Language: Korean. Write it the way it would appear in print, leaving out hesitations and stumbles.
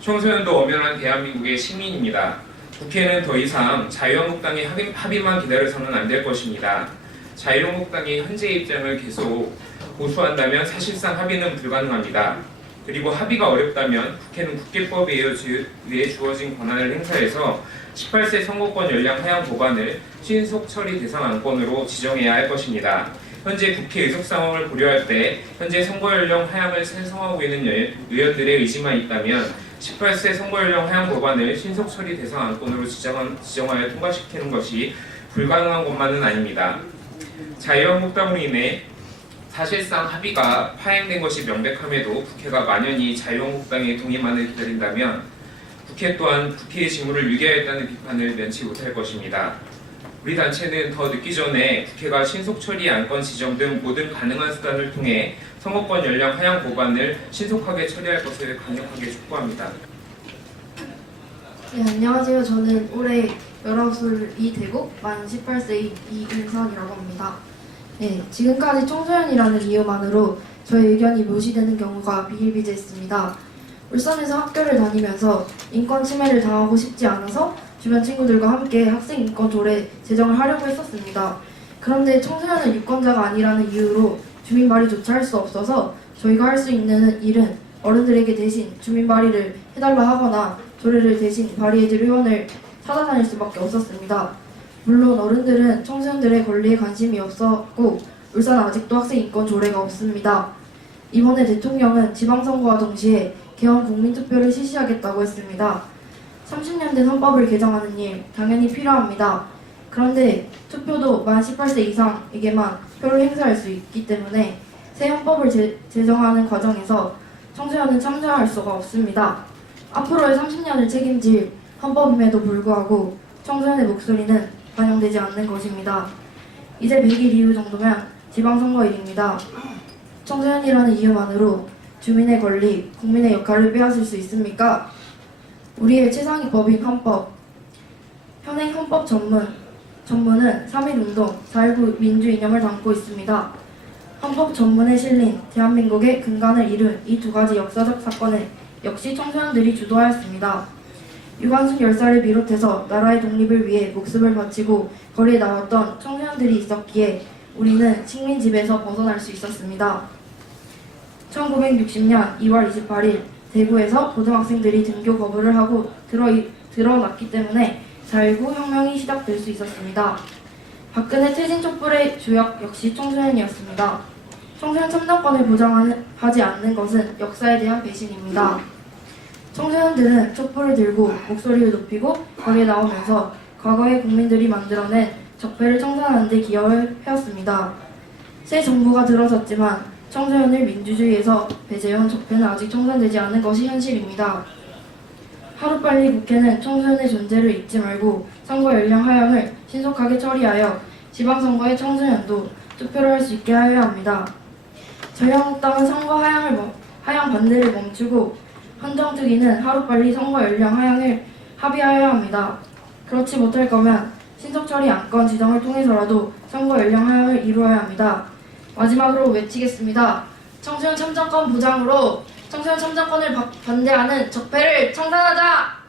청소년도 엄연한 대한민국의 시민입니다. 국회는 더 이상 자유한국당의 합의만 기다려서는 안 될 것입니다. 자유한국당이 현재 입장을 계속 고수한다면 사실상 합의는 불가능합니다. 그리고 합의가 어렵다면 국회는 국회법에 의해 주어진 권한을 행사해서 18세 선거권 연령 하향 법안을 신속 처리 대상 안건으로 지정해야 할 것입니다. 현재 국회 의석 상황을 고려할 때 현재 선거 연령 하향을 찬성하고 있는 의원들의 의지만 있다면 18세 선거 연령 하향 법안을 신속 처리 대상 안건으로 지정하여 통과시키는 것이 불가능한 것만은 아닙니다. 자유한국당으로 인해 사실상 합의가 파행된 것이 명백함에도 국회가 만연히 자유한국당의 동의만을 기다린다면 국회 또한 국회의 직무를 유기하였다는 비판을 면치 못할 것입니다. 우리 단체는 더 늦기 전에 국회가 신속 처리 안건 지정 등 모든 가능한 수단을 통해 선거권 연령 하향 법안을 신속하게 처리할 것을 강력하게 촉구합니다. 네, 안녕하세요. 저는 올해 19살이 되고 만 18세의 이은선이라고 합니다. 네, 지금까지 청소년이라는 이유만으로 저의 의견이 무시되는 경우가 비일비재했습니다. 울산에서 학교를 다니면서 인권 침해를 당하고 싶지 않아서 주변 친구들과 함께 학생 인권 조례 제정을 하려고 했었습니다. 그런데 청소년은 유권자가 아니라는 이유로 주민 발의조차 할 수 없어서 저희가 할 수 있는 일은 어른들에게 대신 주민 발의를 해달라 하거나 조례를 대신 발의해줄 의원을 찾아다닐 수밖에 없었습니다. 물론 어른들은 청소년들의 권리에 관심이 없었고 울산은 아직도 학생 인권 조례가 없습니다. 이번에 대통령은 지방선거와 동시에 개헌 국민투표를 실시하겠다고 했습니다. 30년 된 헌법을 개정하는 일 당연히 필요합니다. 그런데 투표도 만 18세 이상에게만 표를 행사할 수 있기 때문에 새 헌법을 제정하는 과정에서 청소년은 참여할 수가 없습니다. 앞으로의 30년을 책임질 헌법임에도 불구하고 청소년의 목소리는 반영되지 않는 것입니다. 이제 100일 이후 정도면 지방선거일입니다. 청소년이라는 이유만으로 주민의 권리, 국민의 역할을 빼앗을 수 있습니까? 우리의 최상위 법인 헌법, 현행 헌법 전문은 3.1운동, 4.19 민주이념을 담고 있습니다. 헌법 전문에 실린 대한민국의 근간을 이룬 이 두 가지 역사적 사건을 역시 청소년들이 주도하였습니다. 유관순 10살을 비롯해서 나라의 독립을 위해 목숨을 바치고 거리에 나왔던 청소년들이 있었기에 우리는 식민지배에서 벗어날 수 있었습니다. 1960년 2월 28일 대구에서 고등학생들이 등교 거부를 하고 드러났기 때문에 4.19 혁명이 시작될 수 있었습니다. 박근혜 퇴진 촛불의 주역 역시 청소년이었습니다. 청소년 참정권을 보장하지 않는 것은 역사에 대한 배신입니다. 청소년들은 촛불을 들고 목소리를 높이고 거리에 나오면서 과거의 국민들이 만들어낸 적폐를 청산하는 데 기여를 해왔습니다. 새 정부가 들어섰지만 청소년을 민주주의에서 배제해온 적폐는 아직 청산되지 않은 것이 현실입니다. 하루빨리 국회는 청소년의 존재를 잊지 말고 선거 연령 하향을 신속하게 처리하여 지방선거에 청소년도 투표를 할 수 있게 하여야 합니다. 자유한국당은 선거 하향 반대를 멈추고 헌정특위는 하루빨리 선거 연령 하향을 합의하여야 합니다. 그렇지 못할 거면 신속처리 안건 지정을 통해서라도 선거 연령 하향을 이루어야 합니다. 마지막으로 외치겠습니다. 청소년 참정권 보장으로 청소년 참정권을 반대하는 적폐를 청산하자!